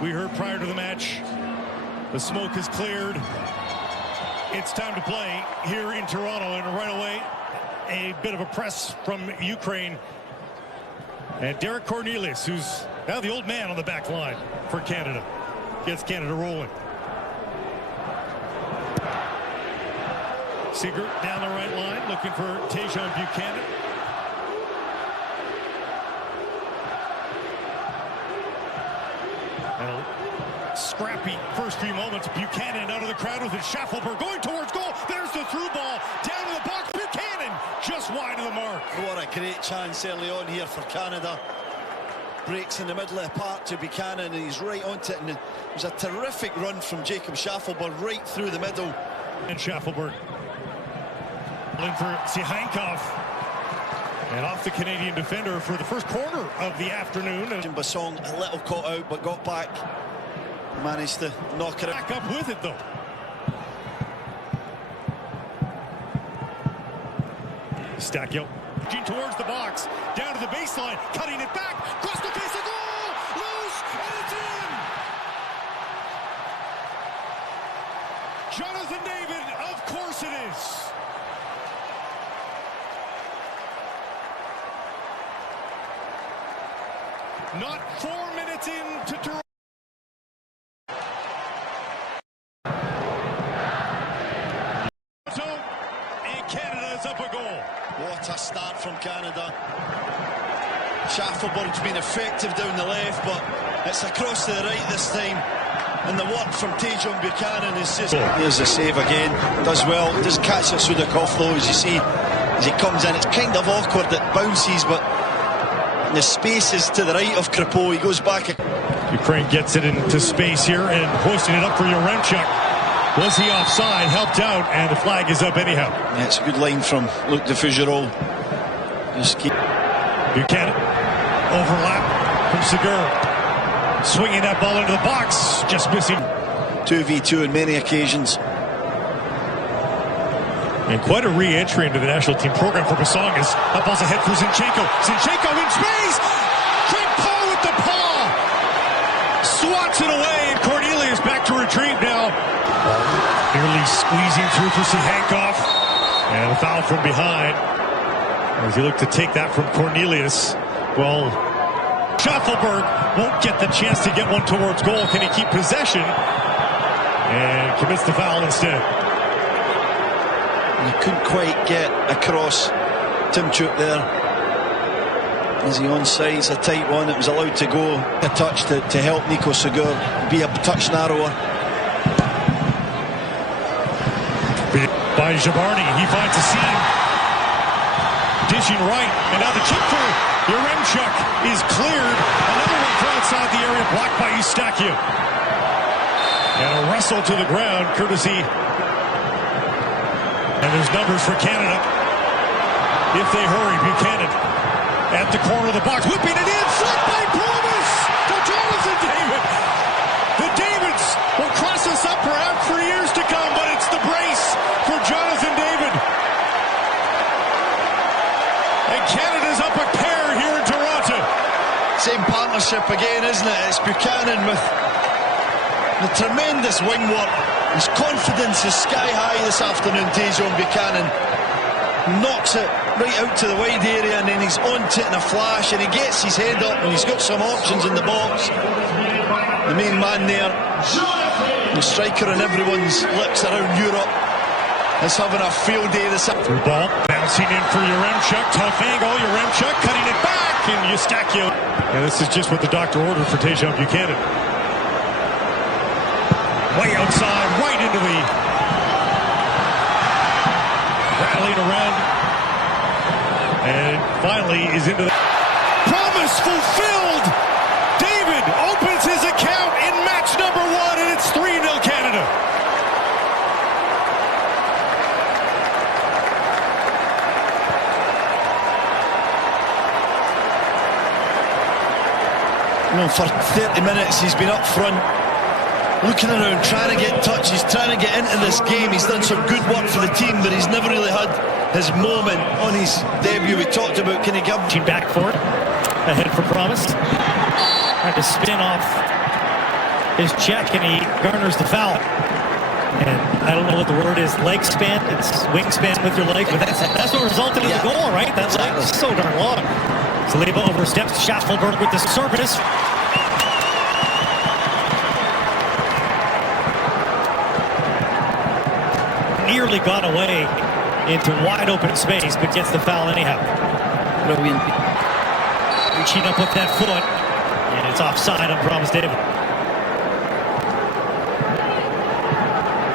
We heard prior to the match, the smoke is cleared. It's time to play here in Toronto, and right away, a bit of a press from Ukraine. And Derek Cornelius, who's now the old man on the back line for Canada, gets Canada rolling. Seeger down the right line, looking for Tejon Buchanan. And a scrappy first few moments. Buchanan out of the crowd with his Schaffelberg going towards goal. There's the through ball down to the box. Buchanan just wide of the mark. What a great chance early on here for Canada. Breaks in the middle of the park to Buchanan, and he's right onto it. And it was a terrific run from Jacob Schaffelberg right through the middle. And Schaffelberg in for Sihankov, and off the Canadian defender for the first corner of the afternoon. And Bassong a little caught out, but got back, managed to knock it back up with it though. Stakio towards the box, down to the baseline, cutting it back, cross the face of goal, loose, and it's in. Jonathan David, of course it is. Not 4 minutes into Toronto. And Canada is up a goal. What a start from Canada. Schaffelberg's been effective down the left, but it's across to the right this time. And the work from Tejon Buchanan is just... Here's the save again. Does well. Does catch it through the cuff though, as you see. As he comes in, it's kind of awkward. It bounces, but the space is to the right of Crepeau. He goes back. Ukraine gets it into space here and hoisting it up for Yaremchuk. Was he offside? Helped out, and the flag is up anyhow. Yeah, it's a good line from Luc de Fougerolles. Just keep... Buchanan. Overlap from Segur. Swinging that ball into the box. Just missing. 2v2 on many occasions. And quite a re-entry into the national team program for Bassong. Is up also ahead for Zinchenko. Zinchenko in space! Crepeau with the paw! Swats it away, and Cornelius back to retrieve now. Nearly squeezing through for Sihankov. And a foul from behind. As he looked to take that from Cornelius. Well, Schaffelberg won't get the chance to get one towards goal. Can he keep possession? And commits the foul instead. He couldn't quite get across Tymchuk there. Is he onside? It's a tight one. It was allowed to go a touch to help Nico Segur be a touch narrower. By Jabarni, he finds a seam. Dishing right, and now the chip for Yaremchuk is cleared. Another one from outside the area, blocked by Stakio. And a wrestle to the ground, courtesy. And there's numbers for Canada. If they hurry, Buchanan at the corner of the box, whipping it in, flipped by Promise to Jonathan David. The Davids will cross us up perhaps for years to come, but it's the brace for Jonathan David. And Canada's up a pair here in Toronto. Same partnership again, isn't it? It's Buchanan with the tremendous wing work. His confidence is sky high this afternoon. Tejon Buchanan knocks it right out to the wide area, and then he's onto it in a flash, and he gets his head up, and he's got some options in the box. The main man there, the striker on everyone's lips around Europe, is having a field day this afternoon. Through ball, bouncing in for Yaremchuk, tough angle, Yaremchuk cutting it back, and Stakio. And this is just what the doctor ordered for Tejon Buchanan. Way outside, right into the... rattling around. And finally is into the... Promise fulfilled! David opens his account in match number 1, and it's 3-0 Canada. You know, for 30 minutes he's been up front, looking around, trying to get touches, trying to get into this game. He's done some good work for the team, but he's never really had his moment on his debut. We talked about, can he give... Back for it, ahead for Promise. Trying to spin off his check, and he garners the foul. And I don't know what the word is, leg span. It's wingspan with your legs, but that's what resulted in the goal, right? That leg was so darn long. Saliba oversteps Schaffelberg with the service. Nearly got away into wide open space, but gets the foul anyhow. Brilliant. Reaching up with that foot, and it's offside on Promise David.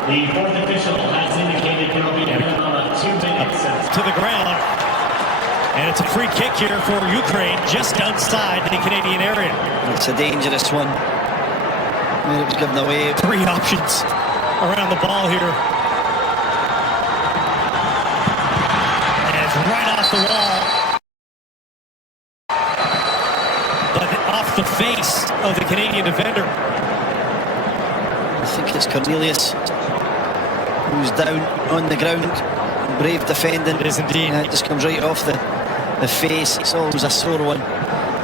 The fourth official has indicated there will be a minimum of 2 minutes. To the ground, and it's a free kick here for Ukraine, just outside the Canadian area. It's a dangerous one. It was given away. 3 options around the ball here. And it's right off the wall. But off the face of the Canadian defender. I think it's Cornelius who's down on the ground. Brave defending. It is indeed. It just comes right off the face. It's always a sore one.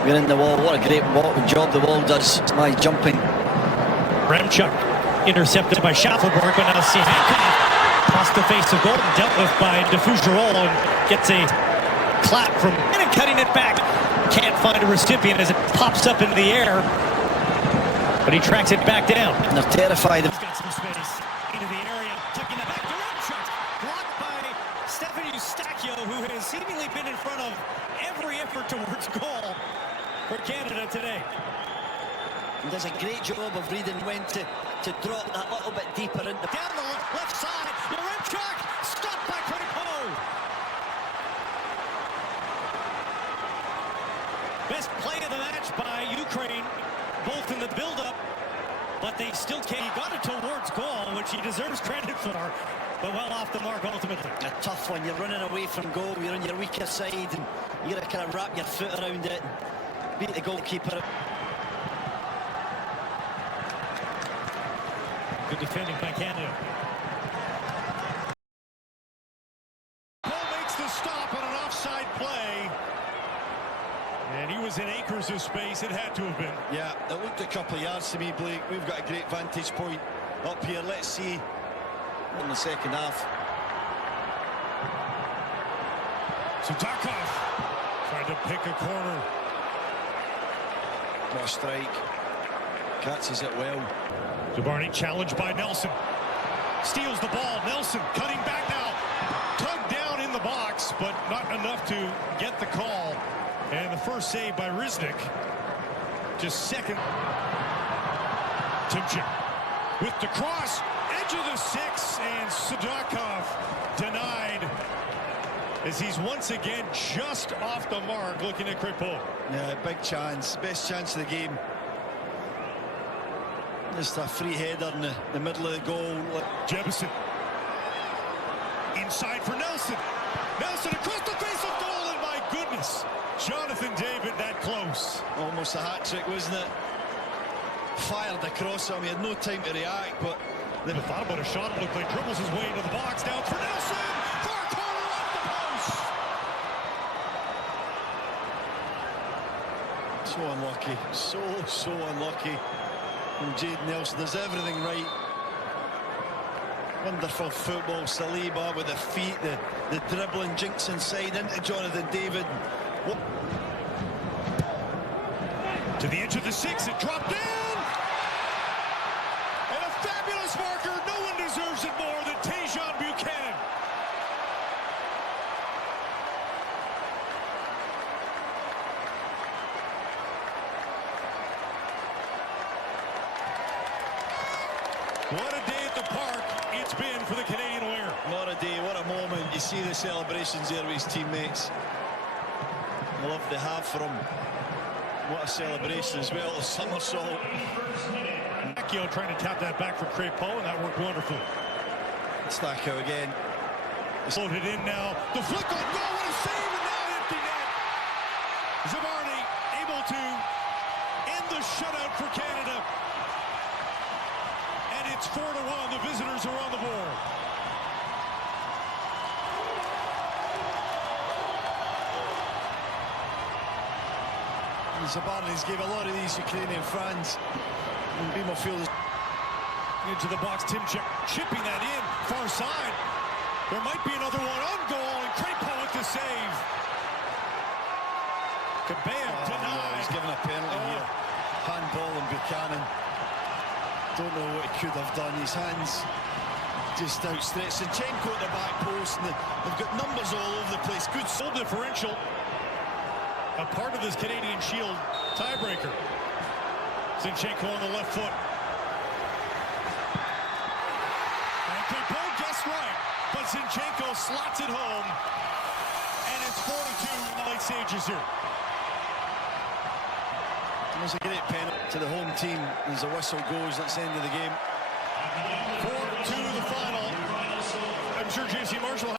We're in the wall. What a great job the wall does by jumping. Remchuk intercepted by Schaffelberg, but now Sihanka across the face of Golden, dealt with by Defougerol, and gets a clap from and cutting it back. Can't find a recipient as it pops up into the air, but he tracks it back down. And they're terrified. He's got some space into the area, tucking it back to Remchuk, blocked by Stefan Eustachio, who has seemingly been in front of every effort towards goal for Canada today. And does a great job of reading when to drop that little bit deeper into Down the left side, Remchuk stopped by Crépeau. Best play of the match by Ukraine, both in the build-up, but they still can't. He got it towards goal, which he deserves credit for, but well off the mark ultimately. a tough one. You're running away from goal. You're on your weaker side, and you got to kind of wrap your foot around it and beat the goalkeeper. Good defending by Canada. Cole makes the stop on an offside play. And he was in acres of space. It had to have been. Yeah, it looked a couple of yards to me, Blake. We've got a great vantage point up here. Let's see in the second half. Sudakov tried to pick a corner. What a strike. Catches it well. Zabarny challenged by Nelson. Steals the ball. Nelson cutting back now. Tugged down in the box, but not enough to get the call. And the first save by Riznik. Just second. Timchin with the cross. Edge of the 6, and Sudakov denied as he's once again just off the mark looking at Crépeau. Yeah, big chance. Best chance of the game. Just a free header in the middle of the goal. Jefferson inside for Nelson. Nelson across the face of goal, and my goodness, Jonathan David that close. Almost a hat-trick, wasn't it? Fired across him. He had no time to react, but Never thought about a shot. It looked like dribbles his way into the box. Down for Nelson. Far corner off the post. so unlucky. So unlucky. And Jade Nelson does everything right. Wonderful football. Saliba with the feet, the dribbling, jinks inside into Jonathan David. To the edge of the 6, it dropped down. And a fabulous marker. No one deserves it more than Tajon Buchanan. What a day at the park it's been for the Canadian winger. What a day, what a moment. You see the celebrations there with his teammates. The love they have for him. What a celebration as well, a somersault. Akio trying to tap that back for Crépeau, and that worked wonderfully. Stacko again. It's loaded in now. The flick on goal, what a save, and now empty net. Zabarny able to end the shutout for Canada. And it's 4-1. The visitors are on the board. Zabarny's gave a lot of these Ukrainian fans Bimo feels into the box. Timchek chipping that in, far side. There might be another one on goal, and Crepeau with the save. Kabam denied. He's given a penalty here. Handball and Buchanan. Don't know what he could have done. His hands just outstretched. Zinchenko at the back post, and they've got numbers all over the place. Good Goal differential. A part of this Canadian Shield tiebreaker. Zinchenko on the left foot. And Crepeau guessed right, but Zinchenko slots it home. And it's 4-2 in the late stages here. It was a great penalty to the home team as the whistle goes. That's the end of the game. 4-2 the final. I'm sure JC Marshall